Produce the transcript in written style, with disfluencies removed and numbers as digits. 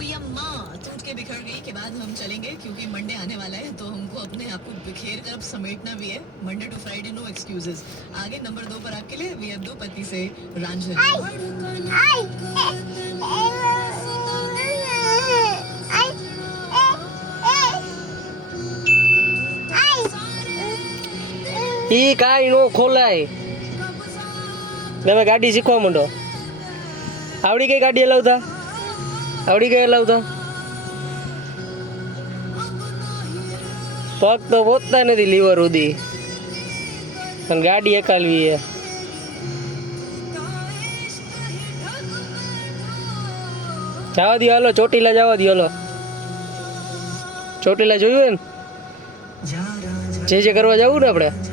माँ टूट के बिखर गई के बाद हम चलेंगे क्योंकि मंडे आने वाला है तो हमको अपने आप को बिखेर कर अब समेटना भी है. Monday to Friday no excuses. आगे नंबर 2 पर आपके लिए वी हैव दो पति से रंजन. ઈ કાંઈ નો ખોલાય. તમે ગાડી શીખવા માંડો. આવડી ગઈ ગાડી હલાવતા? આવડી ગઈ હલાવતા? પગ તો પોતતા નથી લીવર સુધી અને ગાડી એકાલવી છે. જવા દો હાલો, ચોટીલા જવા દો હાલો. ચોટીલા જોયું ને જે કરવા જવું ને આપણે.